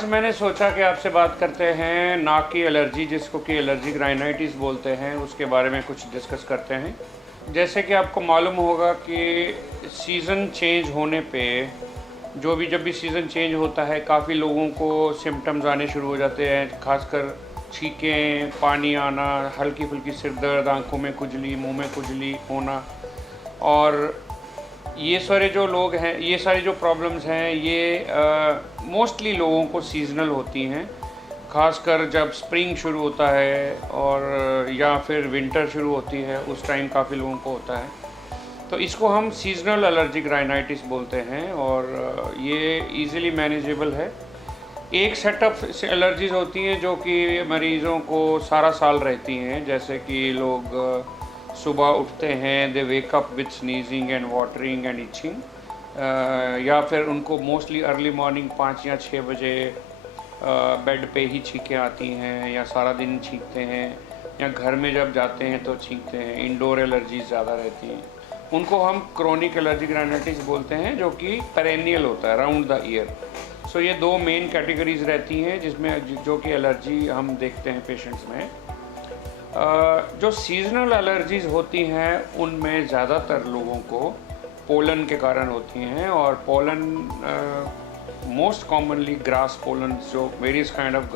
आज मैंने सोचा कि आपसे बात करते हैं नाक की एलर्जी, जिसको कि एलर्जिक राइनाइटिस बोलते हैं, उसके बारे में कुछ डिस्कस करते हैं। जैसे कि आपको मालूम होगा कि सीज़न चेंज होने पे जब भी सीज़न चेंज होता है, काफ़ी लोगों को सिम्टम्स आने शुरू हो जाते हैं, खासकर छींकें, पानी आना, हल्की फुल्की सिर दर्द, आँखों में खुजली, मुंह में खुजली होना। और ये सारे जो लोग हैं, ये सारी जो प्रॉब्लम्स हैं, ये मोस्टली लोगों को सीज़नल होती हैं। ख़ासकर जब स्प्रिंग शुरू होता है और या फिर विंटर शुरू होती है, उस टाइम काफ़ी लोगों को होता है। तो इसको हम सीज़नल एलर्जिक राइनाइटिस बोलते हैं और ये इजीली मैनेजेबल है। एक सेटअप से एलर्जीज़ होती हैं जो कि मरीज़ों को सारा साल रहती हैं, जैसे कि लोग सुबह उठते हैं, they wake up with sneezing and watering and itching, या फिर उनको मोस्टली अर्ली मॉर्निंग 5 या 6 बजे बेड पे ही छींकें आती हैं, या सारा दिन छींकते हैं, या घर में जब जाते हैं तो छींकते हैं। इंडोर एलर्जीज ज़्यादा रहती हैं, उनको हम क्रोनिक एलर्जिक राइनाइटिस बोलते हैं, जो कि पेरेनियल होता है, राउंड द ईयर। सो ये दो मेन कैटेगरीज रहती हैं जिसमें जो कि एलर्जी हम देखते हैं पेशेंट्स में। जो सीजनल एलर्जीज़ होती हैं उनमें ज़्यादातर लोगों को पोलन के कारण होती हैं, और pollen most commonly grass pollen, जो वेरियस काइंड ऑफ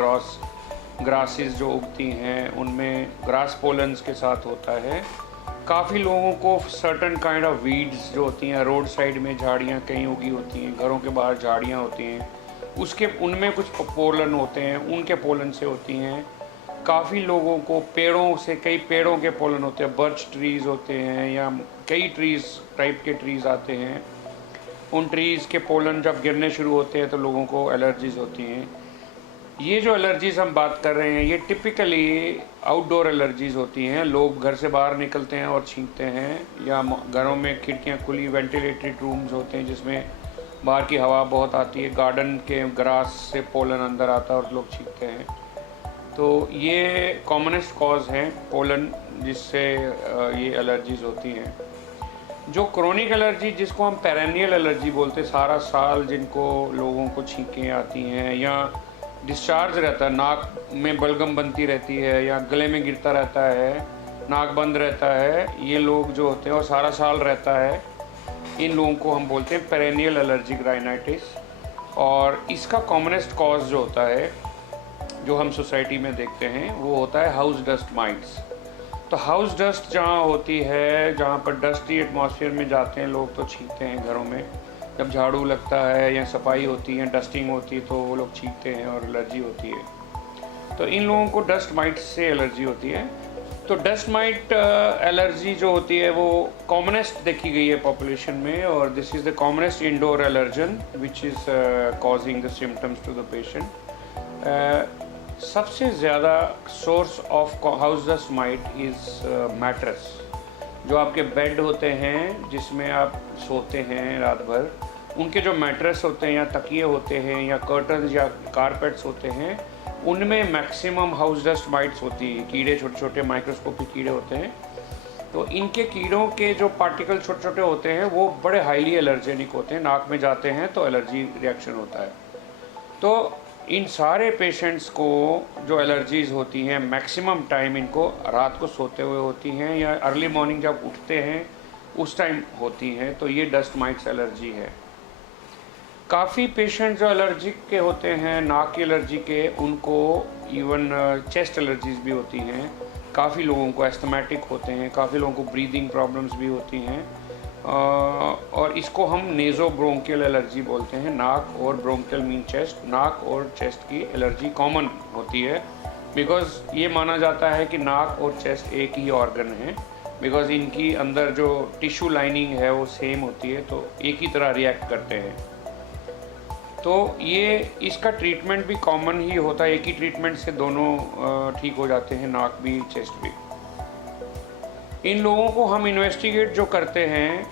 ग्रासेस जो उगती हैं उनमें ग्रास पोलन्स के साथ होता है। काफ़ी लोगों को सर्टन काइंड ऑफ वीड्स जो होती हैं, रोड साइड में झाड़ियाँ कहीं उगी होती हैं, घरों के बाहर झाड़ियाँ होती हैं, उनमें कुछ पोलन होते हैं, उनके पोलन से होती हैं। काफ़ी लोगों को पेड़ों से, कई पेड़ों के पोलन होते हैं, बर्च ट्रीज़ होते हैं, या कई ट्रीज़ टाइप के ट्रीज़ आते हैं, उन ट्रीज़ के पोलन जब गिरने शुरू होते हैं तो लोगों को एलर्जीज़ होती हैं। ये जो एलर्जीज़ हम बात कर रहे हैं, ये टिपिकली आउटडोर एलर्जीज़ होती हैं। लोग घर से बाहर निकलते हैं और छींकते हैं, या घरों में खिड़कियाँ खुली, वेंटिलेटेड रूम्स होते हैं जिसमें बाहर की हवा बहुत आती है, गार्डन के ग्रास से पोलन अंदर आता है और लोग छींकते हैं। तो ये कॉमनेस्ट कॉज हैं पोलन, जिससे ये एलर्जीज़ होती हैं। जो क्रोनिक एलर्जी, जिसको हम पेरेनियल एलर्जी बोलते हैं, सारा साल जिनको लोगों को छींकें आती हैं, या डिस्चार्ज रहता है, नाक में बलगम बनती रहती है, या गले में गिरता रहता है, नाक बंद रहता है, ये लोग जो होते हैं और सारा साल रहता है, इन लोगों को हम बोलते हैं पेरेनियल एलर्जिक राइनाइटिस। और इसका कॉमनेस्ट कॉज जो होता है, जो हम सोसाइटी में देखते हैं, वो होता है हाउस डस्ट माइट्स। तो हाउस डस्ट जहाँ होती है, जहाँ पर डस्टी एटमॉस्फेयर में जाते हैं लोग, तो छींकते हैं घरों में। जब झाड़ू लगता है या सफाई होती है, डस्टिंग होती है, तो वो लोग छींकते हैं और एलर्जी होती है। तो इन लोगों को डस्ट माइट से एलर्जी होती है। तो डस्ट माइट एलर्जी जो होती है वो कॉमनेस्ट देखी गई है पॉपुलेशन में, और this is the commonest indoor allergen which is causing the symptoms to the patient. सबसे ज़्यादा source of house dust mite is mattress. जो आपके बेड होते हैं जिसमें आप सोते हैं रात भर, उनके जो मैट्रेस होते हैं, या तकिए होते हैं, या कर्टन्स या कारपेट्स होते हैं, उनमें मैक्सिमम हाउस डस्ट माइट्स होती है। कीड़े, छोटे छोटे माइक्रोस्कोपिक कीड़े होते हैं। तो इनके कीड़ों के जो पार्टिकल छोटे छोटे होते हैं वो बड़े हाईली एलर्जेनिक होते हैं, नाक में जाते हैं तो एलर्जी रिएक्शन होता है। तो इन सारे पेशेंट्स को जो एलर्जीज़ होती हैं, मैक्सिमम टाइम इनको रात को सोते हुए होती हैं, या अर्ली मॉर्निंग जब उठते हैं उस टाइम होती हैं। तो ये डस्ट माइट्स एलर्जी है। काफ़ी पेशेंट जो एलर्जिक के होते हैं, नाक की एलर्जी के, उनको इवन चेस्ट एलर्जीज़ भी होती हैं। काफ़ी लोगों को एस्थमेटिक होते हैं, काफ़ी लोगों को ब्रीदिंग प्रॉब्लम्स भी होती हैं, और इसको हम नेज़ो ब्रोंकियल एलर्जी बोलते हैं। नाक और ब्रोंकियल मीन चेस्ट, नाक और चेस्ट की एलर्जी कॉमन होती है, बिकॉज़ ये माना जाता है कि नाक और चेस्ट एक ही ऑर्गन है, बिकॉज़ इनकी अंदर जो टिश्यू लाइनिंग है वो सेम होती है, तो एक ही तरह रिएक्ट करते हैं। तो ये इसका ट्रीटमेंट भी कॉमन ही होता है, एक ही ट्रीटमेंट से दोनों ठीक हो जाते हैं, नाक भी चेस्ट भी। इन लोगों को हम इन्वेस्टिगेट जो करते हैं,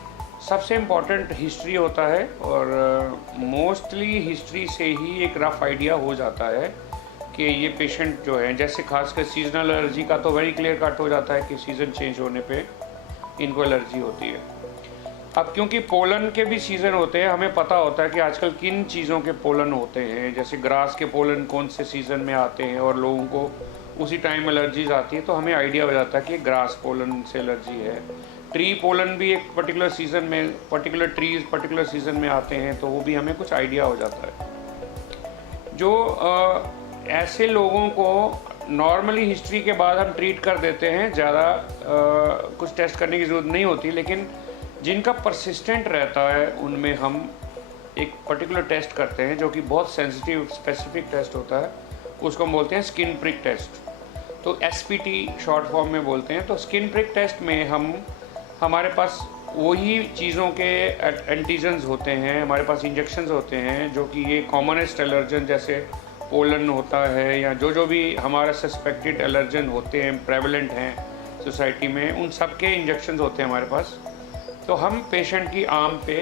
सबसे इम्पॉर्टेंट हिस्ट्री होता है, और मोस्टली हिस्ट्री से ही एक रफ आइडिया हो जाता है कि ये पेशेंट जो है, जैसे खासकर सीजनल एलर्जी का तो वेरी क्लियर कट हो जाता है कि सीज़न चेंज होने पे इनको एलर्जी होती है। अब क्योंकि पोलन के भी सीज़न होते हैं, हमें पता होता है कि आजकल किन चीज़ों के पोलन होते हैं, जैसे ग्रास के पोलन कौन से सीज़न में आते हैं और लोगों को उसी टाइम एलर्जीज आती है, तो हमें आइडिया हो जाता है कि ग्रास पोलन से एलर्जी है। ट्री पोलन भी एक पर्टिकुलर सीज़न में, पर्टिकुलर ट्रीज पर्टिकुलर सीज़न में आते हैं, तो वो भी हमें कुछ आइडिया हो जाता है। जो ऐसे लोगों को नॉर्मली हिस्ट्री के बाद हम ट्रीट कर देते हैं, ज़्यादा कुछ टेस्ट करने की ज़रूरत नहीं होती, लेकिन जिनका परसिस्टेंट रहता है उनमें हम एक पर्टिकुलर टेस्ट करते हैं जो कि बहुत सेंसिटिव स्पेसिफिक टेस्ट होता है, उसको हम बोलते हैं स्किन प्रिक टेस्ट। तो SPT शॉर्ट फॉर्म में बोलते हैं। तो स्किन प्रिक टेस्ट में हमारे पास वही चीज़ों के एंटीजन्स होते हैं, हमारे पास इंजेक्शंस होते हैं जो कि ये कॉमनेस्ट एलर्जन जैसे पोलन होता है या जो भी हमारा सस्पेक्टेड एलर्जन होते हैं, प्रेवलेंट हैं सोसाइटी में, उन सब के इंजेक्शंस होते हैं हमारे पास। तो हम पेशेंट की आर्म पे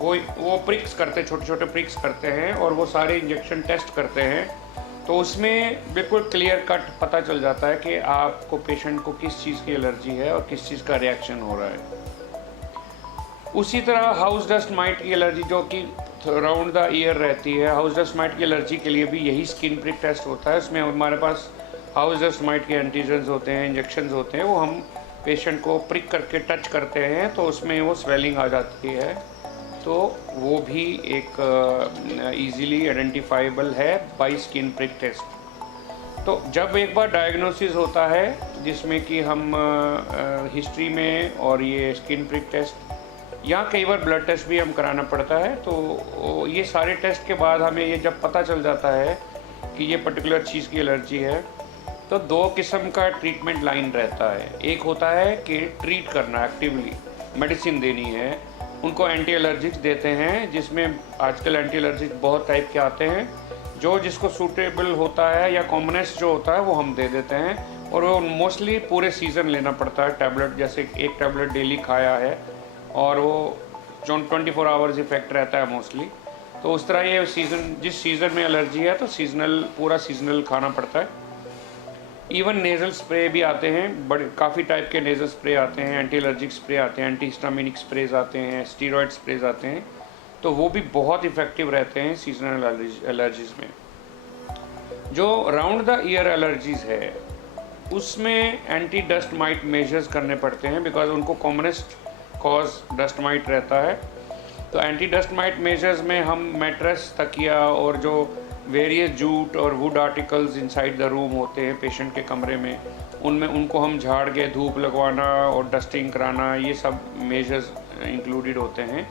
वो प्रिक्स करते, छोटे छोटे प्रिक्स करते हैं और वो सारे इंजेक्शन टेस्ट करते हैं। तो उसमें बिल्कुल क्लियर कट पता चल जाता है कि आपको, पेशेंट को किस चीज़ की एलर्जी है और किस चीज़ का रिएक्शन हो रहा है। उसी तरह हाउस डस्ट माइट की एलर्जी जो कि राउंड द ईयर रहती है, हाउस डस्ट माइट की एलर्जी के लिए भी यही स्किन प्रिक टेस्ट होता है। उसमें हमारे पास हाउस डस्ट माइट के एंटीजन्स होते हैं, इंजेक्शंस होते हैं, वो हम पेशेंट को प्रिक करके टच करते हैं तो उसमें वो स्वेलिंग आ जाती है। तो वो भी एक इजीली आइडेंटिफाइबल है बाय स्किन प्रिक टेस्ट। तो जब एक बार डायग्नोसिस होता है जिसमें कि हम हिस्ट्री में और ये स्किन प्रिक टेस्ट या कई बार ब्लड टेस्ट भी हम कराना पड़ता है, तो ये सारे टेस्ट के बाद हमें ये जब पता चल जाता है कि ये पर्टिकुलर चीज़ की एलर्जी है, तो दो किस्म का ट्रीटमेंट लाइन रहता है। एक होता है कि ट्रीट करना, एक्टिवली मेडिसिन देनी है, उनको एंटी एलर्जिक्स देते हैं, जिसमें आजकल एंटी एलर्जिक्स बहुत टाइप के आते हैं, जो जिसको सूटेबल होता है या कॉमनेस्ट जो होता है वो हम दे देते हैं। और वो मोस्टली पूरे सीज़न लेना पड़ता है टैबलेट, जैसे एक टैबलेट डेली खाया है और वो 24 आवर्स इफेक्ट रहता है मोस्टली। तो उस तरह ये सीज़न, जिस सीज़न में एलर्जी है तो सीजनल, पूरा सीजनल खाना पड़ता है। इवन नेज़ल स्प्रे भी आते हैं, बड़े काफ़ी टाइप के नेज़ल स्प्रे आते हैं, एंटी एलर्जिक स्प्रे आते हैं, एंटी हिस्टामिनिक स्प्रेज आते हैं, स्टीरॉयड स्प्रेज आते हैं, तो वो भी बहुत इफ़ेक्टिव रहते हैं सीजनल एलर्जीज़ में। जो राउंड द ईयर एलर्जीज़ है उसमें एंटी डस्ट माइट मेजर्स करने पड़ते हैं, बिकॉज उनको कॉमनेस्ट कॉज डस्ट माइट रहता है। तो एंटी डस्ट माइट मेजर्स में हम मैट्रेस, तकिया और जो वेरियस जूट और would articles inside the room होते हैं पेशेंट के कमरे में, उनमें उनको हम झाड़ के धूप लगवाना और डस्टिंग कराना, ये सब मेजर्स इंक्लूडेड होते हैं।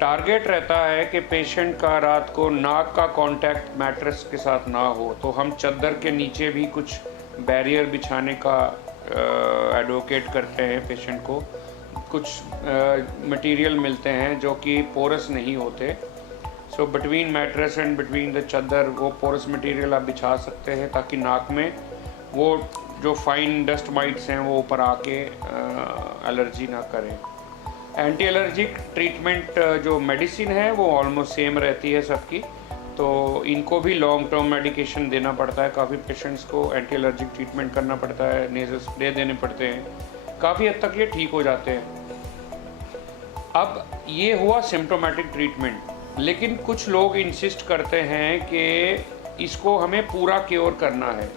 टारगेट रहता है कि पेशेंट का रात को नाक का कांटेक्ट मैट्रेस के साथ ना हो, तो हम चादर के नीचे भी कुछ बैरियर बिछाने का एडवोकेट करते हैं पेशेंट को। कुछ मटेरियल मिलते हैं जो कि पोरस नहीं होते, so between mattress and between the चादर वो पोरस मटेरियल आप बिछा सकते हैं ताकि नाक में वो जो फाइन डस्ट माइट्स हैं वो ऊपर आके एलर्जी ना करें। एंटी एलर्जिक ट्रीटमेंट जो मेडिसिन है वो ऑलमोस्ट सेम रहती है सबकी, तो इनको भी लॉन्ग टर्म मेडिकेशन देना पड़ता है। काफ़ी पेशेंट्स को एंटी एलर्जिक ट्रीटमेंट करना पड़ता है, नेज़ल स्प्रे देने पड़ते हैं, काफ़ी हद तक ये ठीक हो जाते हैं। अब ये हुआ सिम्टोमेटिक ट्रीटमेंट, लेकिन कुछ लोग इंसिस्ट करते हैं कि इसको हमें पूरा क्योर करना है।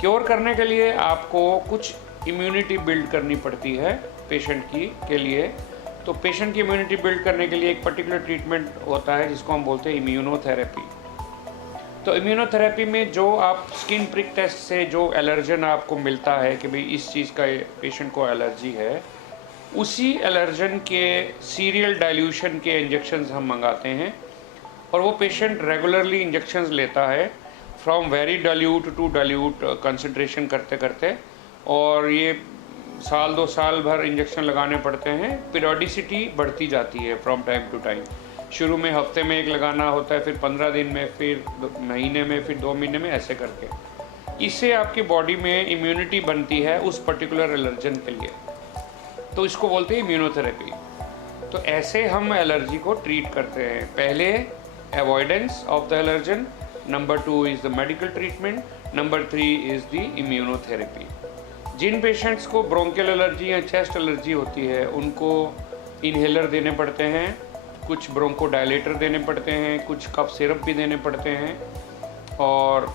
क्योर करने के लिए आपको कुछ इम्यूनिटी बिल्ड करनी पड़ती है पेशेंट की के लिए। तो पेशेंट की इम्यूनिटी बिल्ड करने के लिए एक पर्टिकुलर ट्रीटमेंट होता है जिसको हम बोलते हैं इम्यूनोथेरेपी। तो इम्यूनोथेरेपी में जो आप स्किन प्रिक टेस्ट से जो एलर्जन आपको मिलता है कि भाई इस चीज़ का पेशेंट को एलर्जी है, उसी एलर्जन के सीरियल डाइल्यूशन के इंजेक्शंस हम मंगाते हैं और वो पेशेंट रेगुलरली इंजेक्शंस लेता है, from very dilute to dilute concentration करते करते, और ये साल 2 साल भर इंजेक्शन लगाने पड़ते हैं। पीरियोडिसिटी बढ़ती जाती है फ्रॉम टाइम टू टाइम। शुरू में हफ्ते में एक लगाना होता है, फिर 15 दिन में, फिर महीने में, फिर 2 महीने में, ऐसे करके। इससे आपकी बॉडी में इम्यूनिटी बनती है उस पर्टिकुलर एलर्जन के लिए, तो इसको बोलते हैं इम्यूनोथेरेपी। तो ऐसे हम एलर्जी को ट्रीट करते हैं। पहले avoidance of the allergen, number 2 is the medical treatment, number 3 is the immunotherapy. जिन पेशेंट्स को ब्रोंकियल एलर्जी या चेस्ट एलर्जी होती है उनको इन्हेलर देने पड़ते हैं, कुछ ब्रोंको डायलेटर देने पड़ते हैं, कुछ कफ सिरप भी देने पड़ते हैं और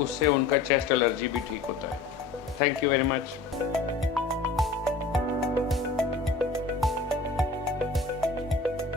उससे उनका चेस्ट एलर्जी भी ठीक होता है। Thank you very much.